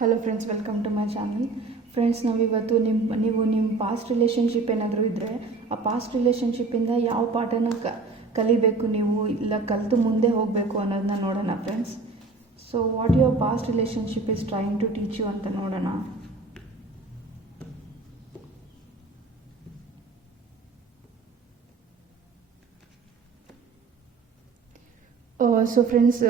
Hello friends, welcome to my channel. Friends, ನಾವಿವತ್ತು ನೀವು ನಿಮ್ಮ ಪಾಸ್ಟ್ ರಿಲೇಷನ್ಶಿಪ್ ಏನಾದರೂ ಇದ್ದರೆ ಆ ಪಾಸ್ಟ್ ರಿಲೇಷನ್ಶಿಪ್ಪಿಂದ ಯಾವ ಪಾಠನ ಕಲಿಬೇಕು, ನೀವು ಇಲ್ಲ ಕಲಿತು ಮುಂದೆ ಹೋಗಬೇಕು ಅನ್ನೋದನ್ನ ನೋಡೋಣ friends. So what your past relationship is trying to teach you ಅಂತ ನೋಡೋಣ. ಸೊ ಫ್ರೆಂಡ್ಸ್,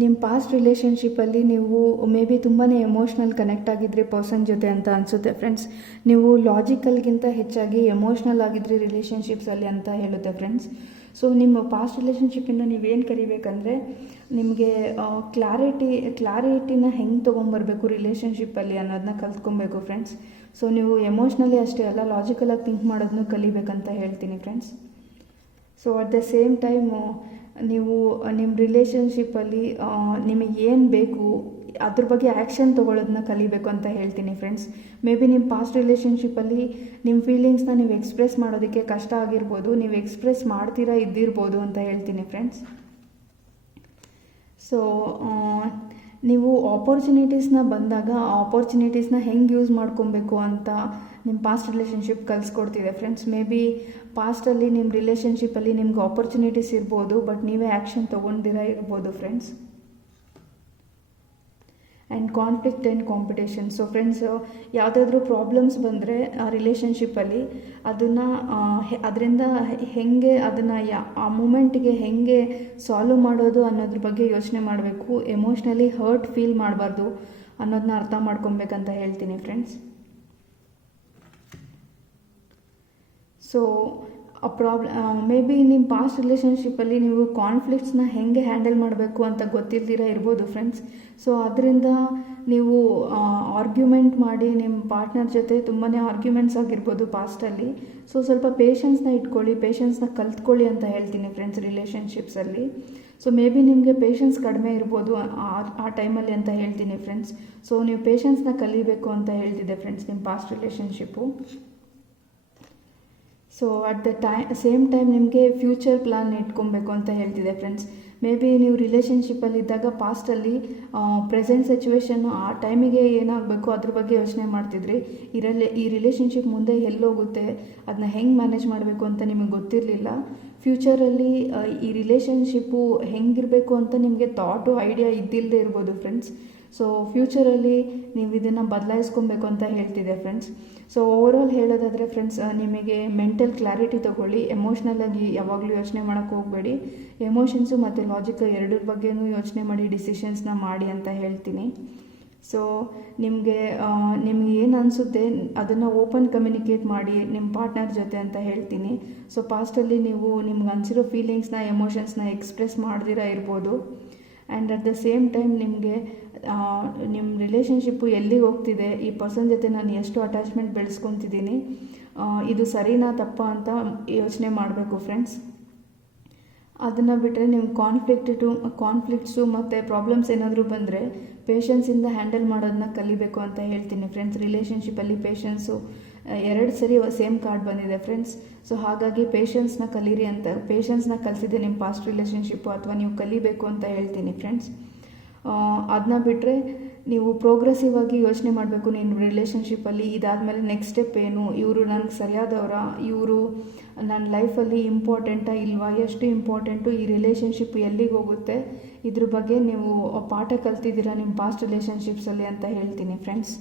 ನಿಮ್ಮ ಪಾಸ್ಟ್ ರಿಲೇಷನ್ಶಿಪ್ಪಲ್ಲಿ ನೀವು ಮೇ ಬಿ ತುಂಬಾ ಎಮೋಷ್ನಲ್ ಕನೆಕ್ಟ್ ಆಗಿದ್ರಿ ಪರ್ಸನ್ ಜೊತೆ ಅಂತ ಅನಿಸುತ್ತೆ ಫ್ರೆಂಡ್ಸ್. ನೀವು ಲಾಜಿಕಲ್ಗಿಂತ ಹೆಚ್ಚಾಗಿ ಎಮೋಷ್ನಲ್ ಆಗಿದ್ರಿ ರಿಲೇಷನ್ಶಿಪ್ಸಲ್ಲಿ ಅಂತ ಹೇಳುತ್ತೆ ಫ್ರೆಂಡ್ಸ್. ಸೊ ನಿಮ್ಮ ಪಾಸ್ಟ್ ರಿಲೇಷನ್ಶಿಪ್ಪಿಂದ ನೀವೇನು ಕಲಿಬೇಕಂದ್ರೆ, ನಿಮಗೆ ಕ್ಲಾರಿಟಿನ ಹೆಂಗೆ ತೊಗೊಂಬರ್ಬೇಕು ರಿಲೇಷನ್ಶಿಪ್ಪಲ್ಲಿ ಅನ್ನೋದನ್ನ ಕಲ್ತ್ಕೊಬೇಕು ಫ್ರೆಂಡ್ಸ್. ಸೊ ನೀವು ಎಮೋಷ್ನಲಿ ಅಷ್ಟೇ ಅಲ್ಲ, ಲಾಜಿಕಲಾಗಿ ಥಿಂಕ್ ಮಾಡೋದನ್ನು ಕಲಿಬೇಕಂತ ಹೇಳ್ತೀನಿ friends. So at the same time ನೀವು ನಿಮ್ಮ ರಿಲೇಷನ್ಶಿಪ್ಪಲ್ಲಿ ನಿಮಗೆ ಏನು ಬೇಕು ಅದ್ರ ಬಗ್ಗೆ ಆ್ಯಕ್ಷನ್ ತೊಗೊಳ್ಳೋದನ್ನ ಕಲಿಬೇಕು ಅಂತ ಹೇಳ್ತೀನಿ ಫ್ರೆಂಡ್ಸ್. ಮೇ ಬಿ ನಿಮ್ಮ ಪಾಸ್ಟ್ ರಿಲೇಷನ್ಶಿಪ್ಪಲ್ಲಿ ನಿಮ್ಮ ಫೀಲಿಂಗ್ಸ್ನ ನೀವು ಎಕ್ಸ್ಪ್ರೆಸ್ ಮಾಡೋದಕ್ಕೆ ಕಷ್ಟ ಆಗಿರ್ಬೋದು, ನೀವು ಎಕ್ಸ್ಪ್ರೆಸ್ ಮಾಡ್ತೀರಾ ಇದ್ದಿರ್ಬೋದು ಅಂತ ಹೇಳ್ತೀನಿ ಫ್ರೆಂಡ್ಸ್. ಸೊ ನೀವು ಆಪರ್ಚುನಿಟೀಸ್ನ ಬಂದಾಗ ಆ ಆಪರ್ಚುನಿಟೀಸ್ನ ಹೆಂಗೆ ಯೂಸ್ ಮಾಡ್ಕೊಬೇಕು ಅಂತ ನಿಮ್ಮ ಪಾಸ್ಟ್ ರಿಲೇಷನ್ಶಿಪ್ ಕಲಿಸ್ಕೊಡ್ತಿದೆ ಫ್ರೆಂಡ್ಸ್. ಮೇ ಬಿ ಪಾಸ್ಟಲ್ಲಿ ನಿಮ್ಮ ರಿಲೇಷನ್ಶಿಪ್ಪಲ್ಲಿ ನಿಮ್ಗೆ ಆಪರ್ಚುನಿಟೀಸ್ ಇರ್ಬೋದು, ಬಟ್ ನೀವೇ ಆ್ಯಕ್ಷನ್ ತೊಗೊಂಡಿರ ಇರ್ಬೋದು friends. And conflict and competition. So friends, ಯಾವುದಾದ್ರೂ ಪ್ರಾಬ್ಲಮ್ಸ್ ಬಂದರೆ ಆ ರಿಲೇಷನ್ಶಿಪ್ಪಲ್ಲಿ ಅದರಿಂದ ಹೇಗೆ ಅದನ್ನು ಆ ಮೂಮೆಂಟಿಗೆ ಹೇಗೆ ಸಾಲ್ವ್ ಮಾಡೋದು ಅನ್ನೋದ್ರ ಬಗ್ಗೆ ಯೋಚನೆ ಮಾಡಬೇಕು. ಎಮೋಷ್ನಲಿ ಹರ್ಟ್ ಫೀಲ್ ಮಾಡಬಾರ್ದು ಅನ್ನೋದನ್ನ ಅರ್ಥ ಮಾಡ್ಕೊಬೇಕಂತ ಹೇಳ್ತೀನಿ ಫ್ರೆಂಡ್ಸ್. ಸೊ ಮೇ ಬಿ ನಿಮ್ಮ ಪಾಸ್ಟ್ ರಿಲೇಷನ್ಶಿಪ್ಪಲ್ಲಿ ನೀವು ಕಾನ್ಫ್ಲಿಕ್ಟ್ಸ್ನ ಹೇಗೆ ಹ್ಯಾಂಡಲ್ ಮಾಡಬೇಕು ಅಂತ ಗೊತ್ತಿಲ್ದಿರ ಇರ್ಬೋದು ಫ್ರೆಂಡ್ಸ್. ಸೊ ಅದರಿಂದ ನೀವು ಆರ್ಗ್ಯುಮೆಂಟ್ ಮಾಡಿ ನಿಮ್ಮ ಪಾರ್ಟ್ನರ್ ಜೊತೆ ತುಂಬಾ ಆರ್ಗ್ಯುಮೆಂಟ್ಸ್ ಆಗಿರ್ಬೋದು ಪಾಸ್ಟಲ್ಲಿ. ಸೊ ಸ್ವಲ್ಪ ಪೇಷನ್ಸ್ನ ಇಟ್ಕೊಳ್ಳಿ, ಪೇಷನ್ಸ್ನ ಕಲ್ತ್ಕೊಳ್ಳಿ ಅಂತ ಹೇಳ್ತೀನಿ ಫ್ರೆಂಡ್ಸ್ ರಿಲೇಷನ್ಶಿಪ್ಸಲ್ಲಿ. ಸೊ ಮೇ ಬಿ ನಿಮಗೆ ಪೇಷನ್ಸ್ ಕಡಿಮೆ ಇರ್ಬೋದು ಆ ಟೈಮಲ್ಲಿ ಅಂತ ಹೇಳ್ತೀನಿ ಫ್ರೆಂಡ್ಸ್. ಸೊ ನೀವು ಪೇಷನ್ಸ್ನ ಕಲಿಬೇಕು ಅಂತ ಹೇಳ್ತಿದ್ದೆ ಫ್ರೆಂಡ್ಸ್ ನಿಮ್ಮ past relationship. So at the same time ನಿಮಗೆ ಫ್ಯೂಚರ್ ಪ್ಲ್ಯಾನ್ ಇಟ್ಕೊಬೇಕು ಅಂತ ಹೇಳ್ತಿದೆ ಫ್ರೆಂಡ್ಸ್. ಮೇ ಬಿ ನೀವು ರಿಲೇಷನ್ಶಿಪ್ಪಲ್ಲಿದ್ದಾಗ ಪಾಸ್ಟಲ್ಲಿ ಪ್ರೆಸೆಂಟ್ ಸಿಚುವೇಶನ್ನು ಆ ಟೈಮಿಗೆ ಏನಾಗಬೇಕು ಅದ್ರ ಬಗ್ಗೆ ಯೋಚನೆ ಮಾಡ್ತಿದ್ರಿ. ಈ ರಿಲೇಷನ್ಶಿಪ್ ಮುಂದೆ ಎಲ್ಲೋಗುತ್ತೆ, ಅದನ್ನ ಹೆಂಗೆ ಮ್ಯಾನೇಜ್ ಮಾಡಬೇಕು ಅಂತ ನಿಮಗೆ ಗೊತ್ತಿರಲಿಲ್ಲ. ಫ್ಯೂಚರಲ್ಲಿ ಈ ರಿಲೇಷನ್ಶಿಪ್ಪು ಹೆಂಗಿರಬೇಕು ಅಂತ ನಿಮಗೆ ಥಾಟು ಐಡಿಯಾ ಇದ್ದಿಲ್ಲದೆ ಇರ್ಬೋದು ಫ್ರೆಂಡ್ಸ್. ಸೊ ಫ್ಯೂಚರಲ್ಲಿ ನೀವು ಇದನ್ನು ಬದಲಾಯಿಸ್ಕೊಬೇಕು ಅಂತ ಹೇಳ್ತಿದೆ ಫ್ರೆಂಡ್ಸ್. ಸೊ ಓವರಾಲ್ ಹೇಳೋದಾದರೆ ಫ್ರೆಂಡ್ಸ್, ನಿಮಗೆ ಮೆಂಟಲ್ ಕ್ಲಾರಿಟಿ ತೊಗೊಳ್ಳಿ. ಎಮೋಷ್ನಲಾಗಿ ಯಾವಾಗಲೂ ಯೋಚನೆ ಮಾಡೋಕ್ಕೆ ಹೋಗಬೇಡಿ. ಎಮೋಷನ್ಸು ಮತ್ತು ಲಾಜಿಕ್ ಎರಡರ ಬಗ್ಗೆನೂ ಯೋಚನೆ ಮಾಡಿ ಡಿಸಿಷನ್ಸ್ನ ಮಾಡಿ ಅಂತ ಹೇಳ್ತೀನಿ. ಸೊ ನಿಮಗೆ ಏನು ಅನಿಸುತ್ತೆ ಅದನ್ನು ಓಪನ್ ಕಮ್ಯುನಿಕೇಟ್ ಮಾಡಿ ನಿಮ್ಮ ಪಾರ್ಟ್ನರ್ ಜೊತೆ ಅಂತ ಹೇಳ್ತೀನಿ. ಸೊ ಪಾಸ್ಟಲ್ಲಿ ನೀವು ನಿಮ್ಗೆ ಅನಿಸಿರೋ ಫೀಲಿಂಗ್ಸ್ನ ಎಮೋಷನ್ಸ್ನ ಎಕ್ಸ್ಪ್ರೆಸ್ ಮಾಡ್ದಿರ ಇರ್ಬೋದು. And at the same time ನಿಮಗೆ ನಿಮ್ಮ ರಿಲೇಷನ್ಶಿಪ್ಪು ಎಲ್ಲಿಗೆ ಹೋಗ್ತಿದೆ, ಈ ಪರ್ಸನ್ ಜೊತೆ ನಾನು ಎಷ್ಟು ಅಟ್ಯಾಚ್ಮೆಂಟ್ ಬೆಳೆಸ್ಕೊತಿದ್ದೀನಿ, ಇದು ಸರಿನಾ ತಪ್ಪಾ ಅಂತ ಯೋಚನೆ ಮಾಡಬೇಕು ಫ್ರೆಂಡ್ಸ್. ಅದನ್ನು ಬಿಟ್ಟರೆ ನಿಮ್ಮ ಕಾನ್ಫ್ಲಿಕ್ಟ್ಸು ಮತ್ತು ಪ್ರಾಬ್ಲಮ್ಸ್ ಏನಾದರೂ ಬಂದರೆ ಪೇಷನ್ಸಿಂದ ಹ್ಯಾಂಡಲ್ ಮಾಡೋದನ್ನ ಕಲಿಬೇಕು ಅಂತ ಹೇಳ್ತೀನಿ ಫ್ರೆಂಡ್ಸ್. ರಿಲೇಷನ್ಶಿಪ್ಪಲ್ಲಿ ಪೇಷನ್ಸು 2 ಸರಿ ಸೇಮ್ ಕಾರ್ಡ್ ಬಂದಿದೆ ಫ್ರೆಂಡ್ಸ್. ಸೊ ಹಾಗಾಗಿ ಪೇಷನ್ಸ್ನ ಕಲೀರಿ ಅಂತ, ಪೇಷನ್ಸ್ನ ಕಲಿಸಿದೆ ನಿಮ್ಮ ಪಾಸ್ಟ್ ರಿಲೇಷನ್ಶಿಪ್ಪು ಅಥವಾ ನೀವು ಕಲಿಬೇಕು ಅಂತ ಹೇಳ್ತೀನಿ ಫ್ರೆಂಡ್ಸ್. ಅದನ್ನ ಬಿಟ್ಟರೆ ನೀವು ಪ್ರೋಗ್ರೆಸಿವ್ ಆಗಿ ಯೋಚನೆ ಮಾಡಬೇಕು ನಿಮ್ಮ ರಿಲೇಷನ್ಶಿಪ್ಪಲ್ಲಿ. ಇದಾದಮೇಲೆ ನೆಕ್ಸ್ಟ್ ಸ್ಟೆಪ್ ಏನು, ಇವರು ನನಗೆ ಸರಿಯಾದವರ, ಇವರು ನನ್ನ ಲೈಫಲ್ಲಿ ಇಂಪಾರ್ಟೆಂಟಾ ಇಲ್ವಾ, ಎಷ್ಟು ಇಂಪಾರ್ಟೆಂಟು, ಈ ರಿಲೇಷನ್ಶಿಪ್ ಎಲ್ಲಿಗೆ ಹೋಗುತ್ತೆ, ಇದ್ರ ಬಗ್ಗೆ ನೀವು ಪಾಠ ಕಲ್ತಿದ್ದೀರಾ ನಿಮ್ಮ ಪಾಸ್ಟ್ ರಿಲೇಷನ್ಶಿಪ್ಸಲ್ಲಿ ಅಂತ ಹೇಳ್ತೀನಿ ಫ್ರೆಂಡ್ಸ್.